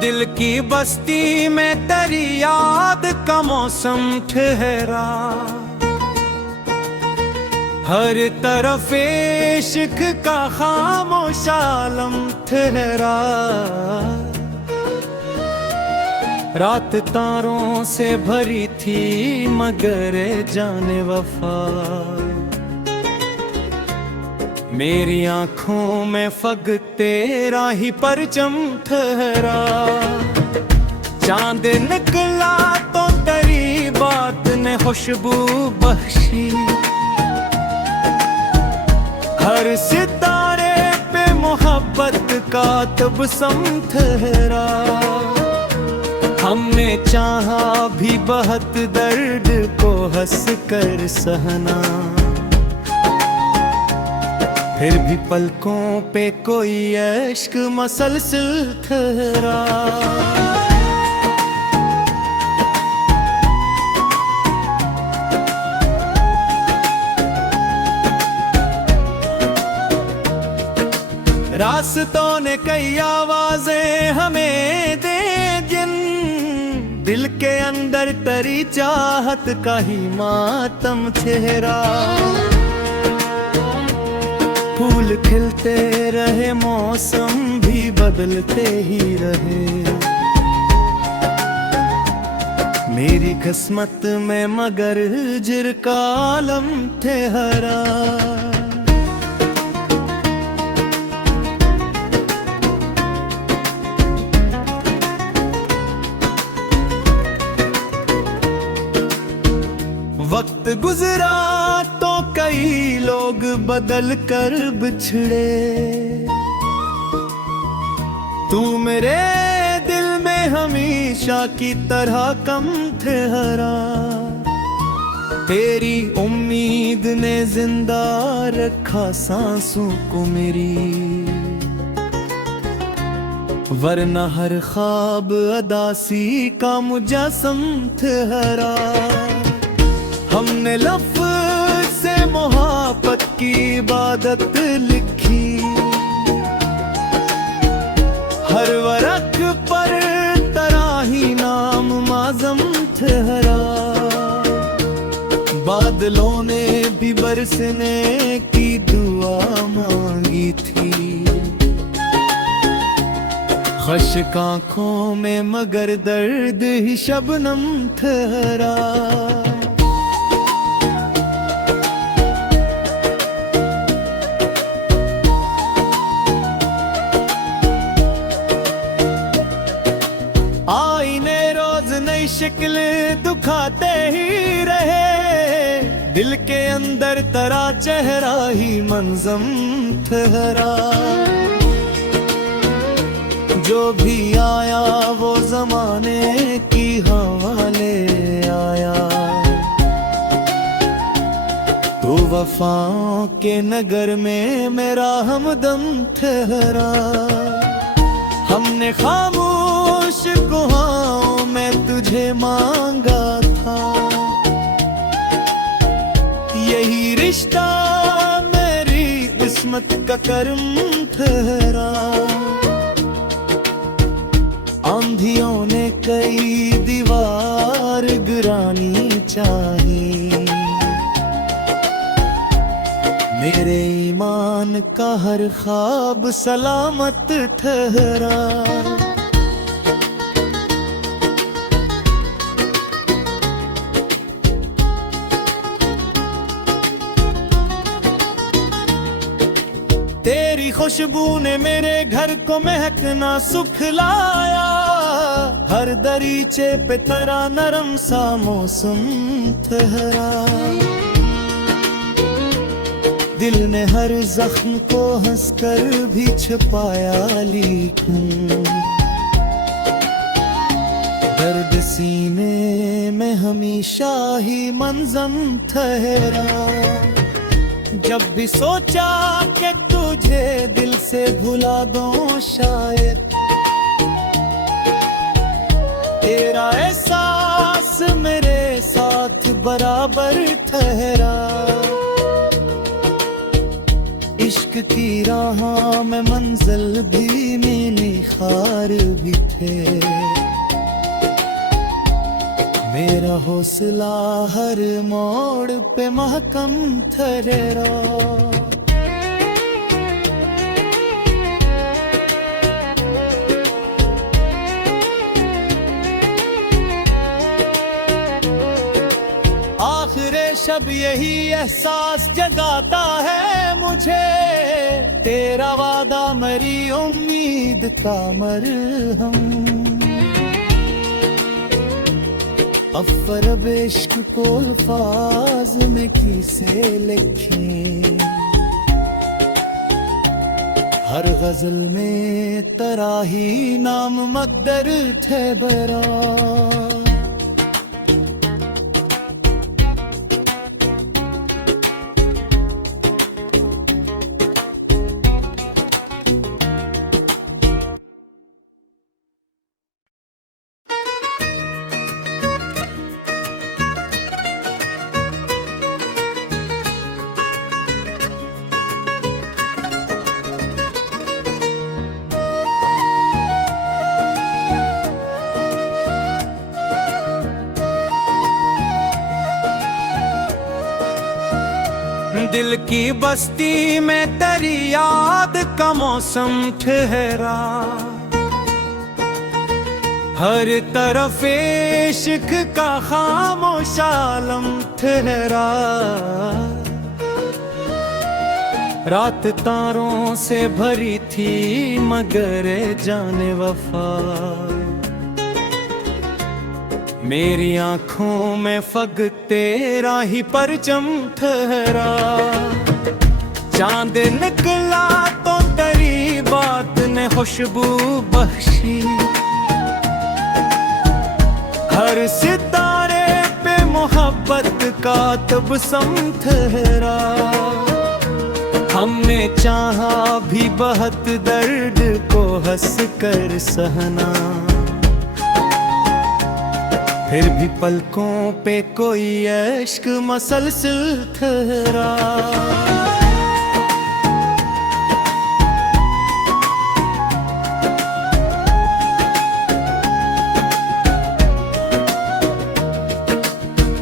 दिल की बस्ती में तेरी याद का मौसम ठहरा, हर तरफ इश्क का खामोश आलम ठहरा। रात तारों से भरी थी मगर जाने वफा, मेरी आंखों में फग तेरा ही परचम ठहरा। चांद निकला तो तेरी बात ने खुशबू बख्शी, हर सितारे पे मोहब्बत का तबसम ठहरा। हमने चाहा भी बहुत दर्द को हंस कर सहना, फिर भी पलकों पे कोई इश्क मसलसल ठहरा। रास्तों ने कई आवाजें हमें दे, जिन दिल के अंदर तेरी चाहत का ही मातम चेहरा। फूल खिलते रहे मौसम भी बदलते ही रहे, मेरी किस्मत में मगर हिज्र का आलम ठहरा। वक्त गुजरा तो कई लोग बदल कर बिछड़े, तू मेरे दिल में हमेशा की तरह कम ठहरा। तेरी उम्मीद ने जिंदा रखा सांसों को मेरी, वरना हर ख्वाब अदासी का मुजस्सम ठहरा। हमने लफ्ज़ से मोहब्बत की इबादत लिखी, हर वरक पर तराही नाम माज़म ठहरा। बादलों ने भी बरसने की दुआ मांगी थी, खश्क आँखों में मगर दर्द ही शबनम ठहरा। आईने रोज नई शक्ल दिखाते ही रहे, दिल के अंदर तेरा चेहरा ही मंज़म ठहरा। जो भी आया वो ज़माने की हवाले आया, तो वफ़ाओं के नगर में मेरा हमदम ठहरा। हमने खामोश गुहाओं में तुझे मांगा था, यही रिश्ता मेरी किस्मत का कर्म ठहरा। आंधियों ने कई दीवार गिरानी चाही, मेरे ईमान का हर ख्वाब सलामत ठहरा। तेरी खुशबू ने मेरे घर को महकना सुख लाया, हर दरीचे पे तेरा नरम सा मौसम ठहरा। दिल ने हर जख्म को हंसकर भी छुपाया, लेकिन दर्द सीने में हमेशा ही मंज़म ठहरा। जब भी सोचा कि तुझे दिल से भुला दूं, शायद तेरा एहसास मेरे साथ बराबर ठहरा। इश्क की राह में मंजिल भी मिली निखार भी थे। मेरा हौसला हर मोड़ पे महकम ठहरा। आखिरे शब यही एहसास जगाता है मुझे, तेरा वादा मेरी उम्मीद का मरहम। अफरब इश्क को अल्फाज में किसे लिखें, हर गजल में तराही नाम मकदर थे बरा। दिल की बस्ती में तेरी याद का मौसम ठहरा। हर तरफ इश्क का खामोश आलम ठहरा। रात तारों से भरी थी मगर जाने वफा, मेरी आंखों में फग तेरा ही परचम ठहरा। चांद निकला तो तेरी बात ने खुशबू बख्शी, हर सितारे पे मोहब्बत का तबसम ठहरा। हमने चाहा भी बहुत दर्द को हंस कर सहना, फिर भी पलकों पे कोई इश्क मसलसल ठहरा।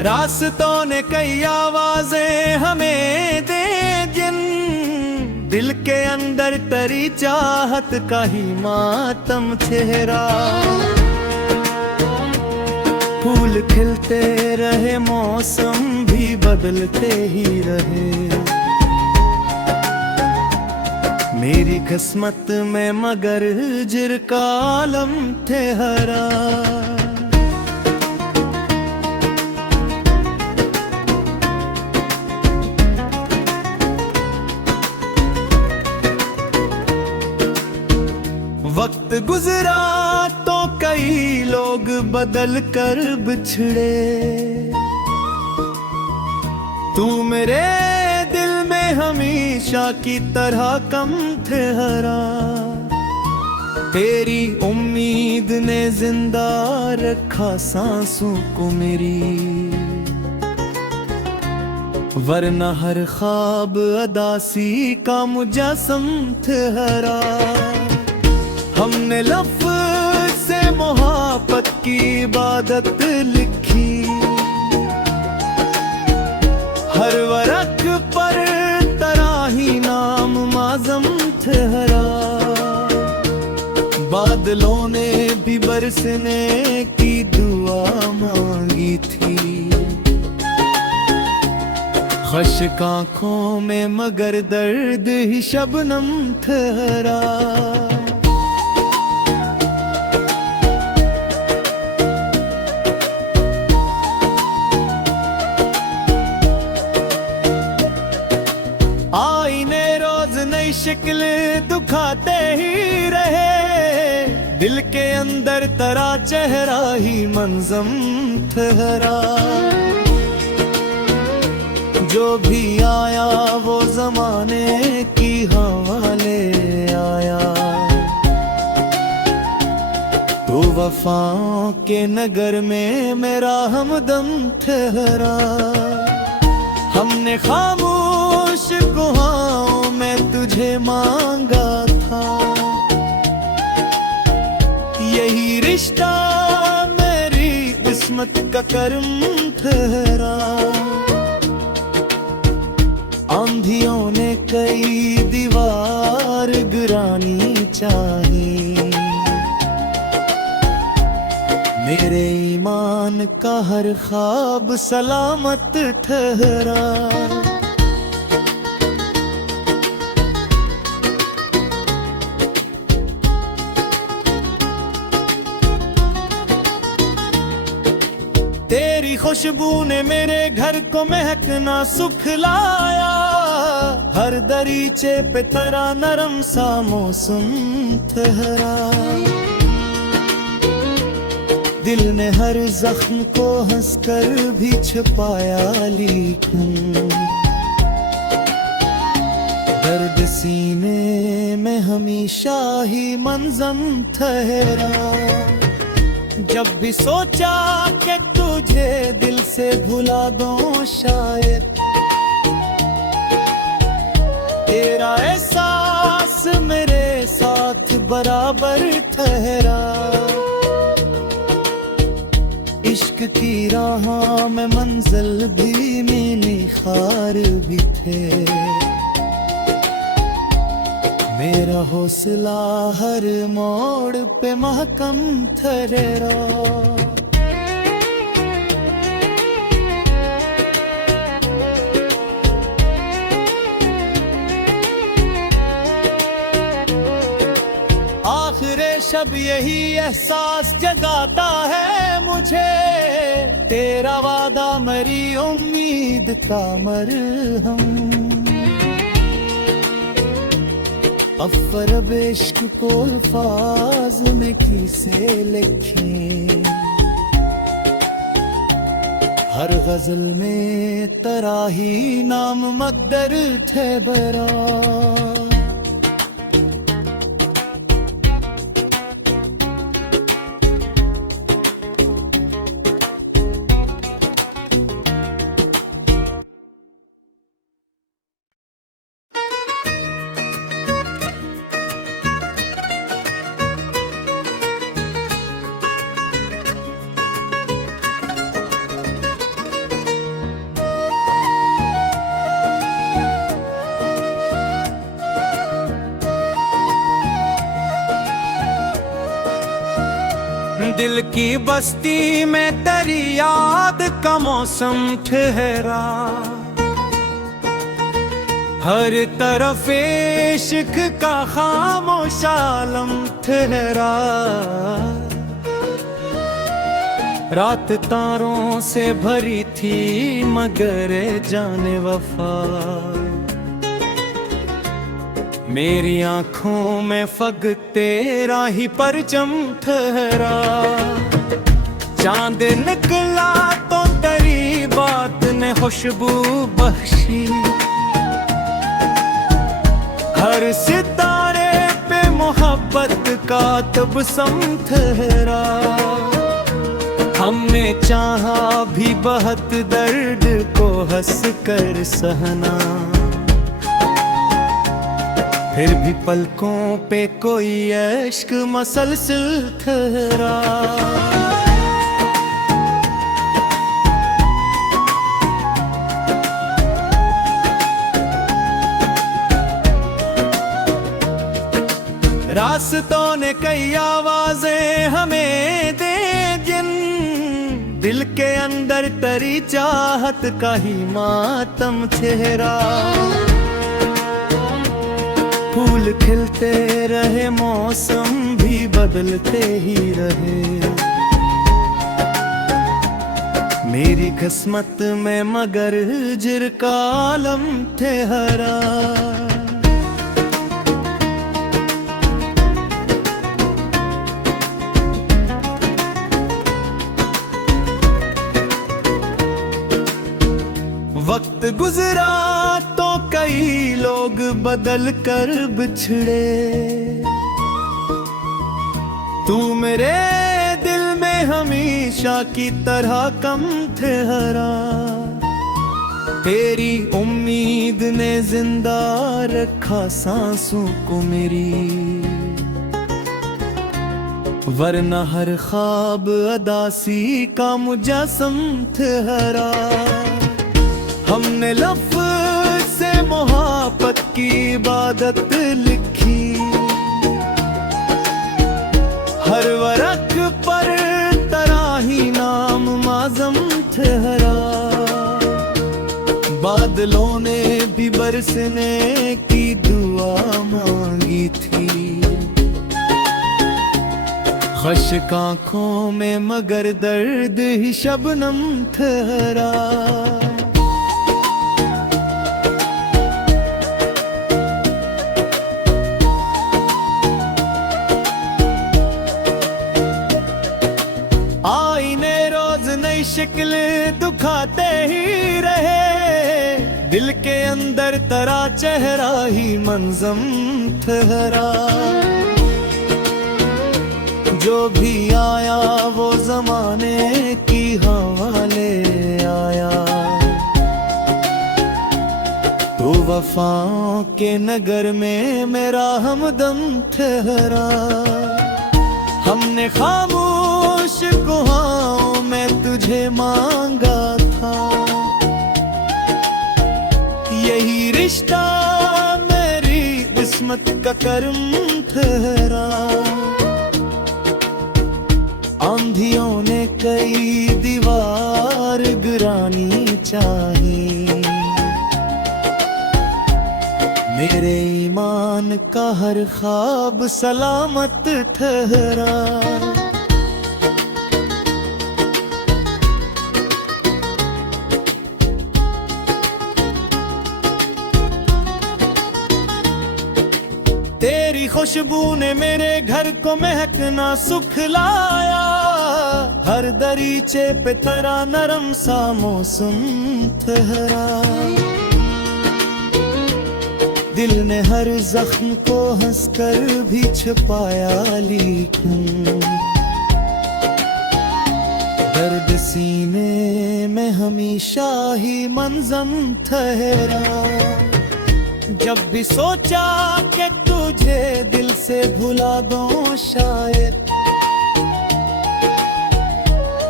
रास्तों ने कई आवाजें हमें दे जिन, दिल के अंदर तेरी चाहत का ही मातम चेहरा। फूल खिलते रहे मौसम भी बदलते ही रहे, मेरी किस्मत में मगर हिज्र का आलम ठहरा। वक्त गुजरा तो कई लोग बदल कर बिछड़े, तू मेरे दिल में हमेशा की तरह कम ठहरा। तेरी उम्मीद ने जिंदा रखा सांसों को मेरी, वरना हर ख्वाब अदासी का मुजस्सम ठहरा। हमने लफ्ज़ से मोहब्बत की इबादत लिखी, हर वरक पर तराही नाम माज़म ठहरा। बादलों ने भी बरसने की दुआ मांगी थी, खश्क आँखों में मगर दर्द ही शबनम ठहरा। आईने रोज नई शिकल दिखाते ही रहे, दिल के अंदर तेरा चेहरा ही मंजम ठहरा। जो भी आया वो जमाने की हवाले आया, तो वफाओं के नगर में मेरा हमदम ठहरा। हमने खामोश गुहाओं में तुझे मांगा था, का कर्म ठहरा। आंधियों ने कई दीवार गिरानी चाही, मेरे ईमान का हर ख्वाब सलामत ठहरा। तेरी खुशबू ने मेरे घर को महकना सुख लाया, हर दरीचे पे तेरा नरम सा मौसम ठहरा। दिल ने हर जख्म को हंसकर भी छुपाया, लेकिन दर्द सीने में हमेशा ही मंजम ठहरा। जब भी सोचा कि तुझे दिल से भुला दूं, शायद तेरा एहसास मेरे साथ बराबर ठहरा। इश्क की राह में मंजिल भी मैंने खार भी थे, मेरा हौसला हर मोड़ पे महकम ठहरा। आखिरे शब यही एहसास जगाता है मुझे, तेरा वादा मेरी उम्मीद का मरहम। अफरब इश्क को अल्फाज में किसे लिखे, हर गजल में तेरा ही नाम मकदर थे बरा। दिल की बस्ती में तेरी याद का मौसम ठहरा, हर तरफ इश्क का खामोश आलम ठहरा। रात तारों से भरी थी मगर जाने वफा, मेरी आंखों में फग तेरा ही परचम ठहरा। चांद निकला तो तेरी बात ने खुशबू बख्शी, हर सितारे पे मोहब्बत का तबसम ठहरा। हमने चाहा भी बहुत दर्द को हंस कर सहना, फिर भी पलकों पे कोई इश्क मसलसल ठहरा। रास्तों ने कई आवाजें हमें दे, जिन दिल के अंदर तेरी चाहत का ही मातम चेहरा। फूल खिलते रहे मौसम भी बदलते ही रहे, मेरी किस्मत में मगर हिज्र का आलम ठहरा। वक्त गुजरा तो कई लोग बदल कर बिछड़े, तू मेरे दिल में हमेशा की तरह कम ठहरा। तेरी उम्मीद ने जिंदा रखा सांसों को मेरी, वरना हर ख्वाब अदासी का मुजस्सम ठहरा। हमने लफ्ज़ से मोहब्बत की इबादत लिखी, हर वरक पर तराही नाम माज़म ठहरा। बादलों ने भी बरसने की दुआ मांगी थी, खश्क आँखों में मगर दर्द ही शबनम ठहरा। आईने रोज नई शिक्ल दिखाते ही रहे, दिल के अंदर तेरा चेहरा ही मंज़म ठहरा। जो भी आया वो ज़माने की हवाले आया, तू वफ़ाओं के नगर में मेरा हमदम ठहरा। हमने खामोश गुहाओं में तुझे मांगा था, यही रिश्ता मेरी किस्मत का कर्म ठहरा। आंधियों ने कई दीवार गिरानी चाहिए, मेरे ईमान का हर ख्वाब सलामत ठहरा। तेरी खुशबू ने मेरे घर को महकना सुखलाया, हर दरीचे पे तेरा नरम सा मौसम ठहरा। दिल ने हर जख्म को हंसकर भी छुपाया, लेकिन दर्द सीने में हमेशा ही मंज़म ठहरा। जब भी सोचा कि तुझे दिल से भुला दूं, शायद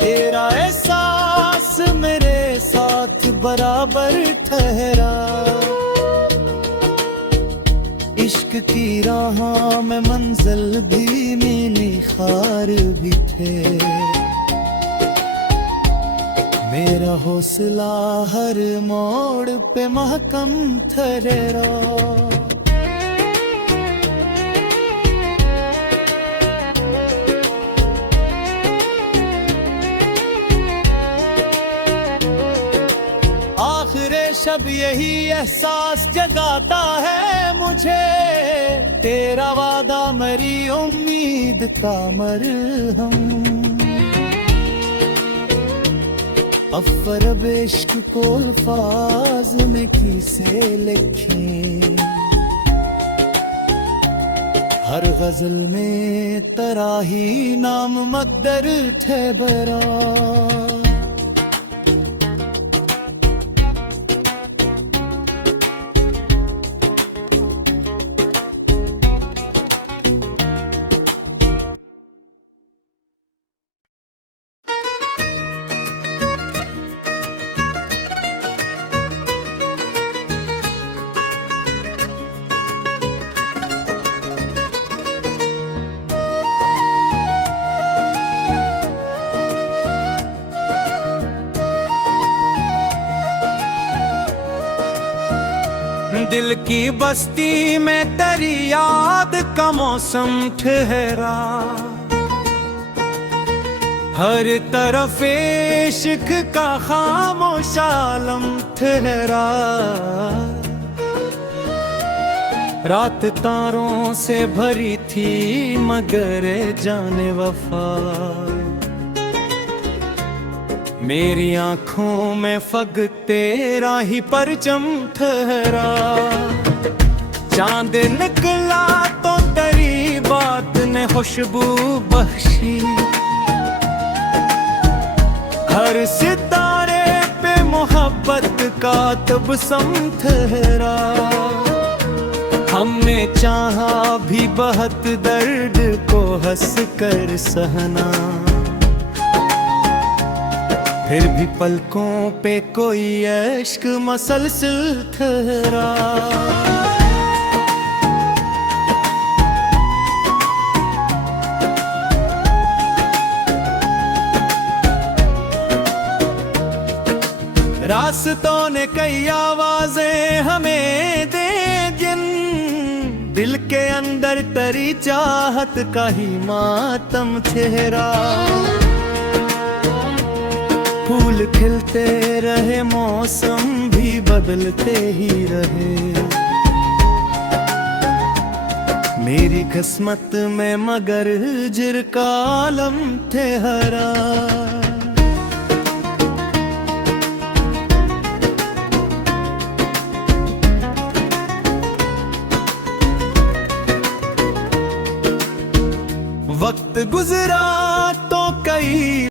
तेरा एहसास मेरे साथ बराबर ठहरा। इश्क की राह में मंजिल भी मिली, खार भी थे, मेरा हौसला हर मोड़ पे महकम ठहरा। आखिरे शब यही एहसास जगाता है मुझे, तेरा वादा मेरी उम्मीद का मरहम। अफ़रब इश्क को अल्फाज में किसे लिखे, हर गजल में तेरा ही नाम मक़दर ठहरा। दिल की बस्ती में तेरी याद का मौसम ठहरा, हर तरफ इश्क का खामोश आलम ठहरा। रात तारों से भरी थी मगर जाने वफा, मेरी आंखों में फग तेरा ही परचम ठहरा। चांद निकला तो तेरी बात ने खुशबू बख्शी, हर सितारे पे मोहब्बत का तबसम ठहरा। हमने चाहा भी बहुत दर्द को हंस कर सहना, फिर भी पलकों पे कोई इश्क मसलसल ठहरा। रास्तों ने कई आवाजें हमें दे, जिन दिल के अंदर तरी चाहत का ही मातम ठहरा। फूल खिलते रहे, मौसम भी बदलते ही रहे, मेरी किस्मत में मगर हिज्र का आलम ठहरा। वक्त गुजरा तो कई